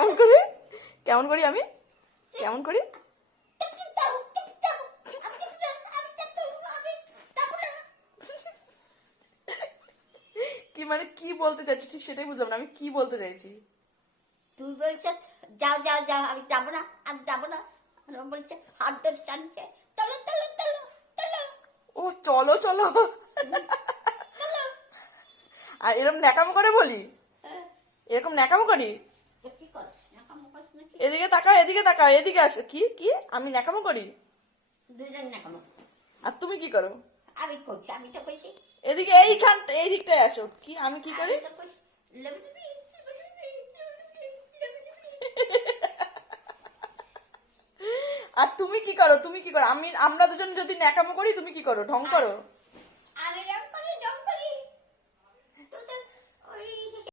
কেমন করি কেমন করি আমি কেমন করি? কি মানে কি বলতে চাইছি ঠিক সেটাই বুঝলাম না, আমি কি বলতে চাইছি? তুই বলছ যাও যাও যাও, আমি যাবো না, আমি যাবো না। বলছে হাত ধরে টানছে, চলো চলো চলো চলো। ও চলো চলো, আর এরকম ন্যাকামো করে বলি? এরকম ন্যাকামো করি? কি করিস ন্যাকামো করিস নাকি? এদিকে তাকাও, এদিকে তাকাও, এদিকে আসো। কি কি আমি ন্যাকামো করি? দুজন ন্যাকামো। আর তুমি কি করো? আমি করছি, আমি তো কইছি। এদিকে এইখান এই দিকটায় আসো। কি আমি কি করি? আর তুমি কি করো? তুমি কি করো? আমরা দুজন যদি ন্যাকামো করি তুমি কি করো? ঢং করো?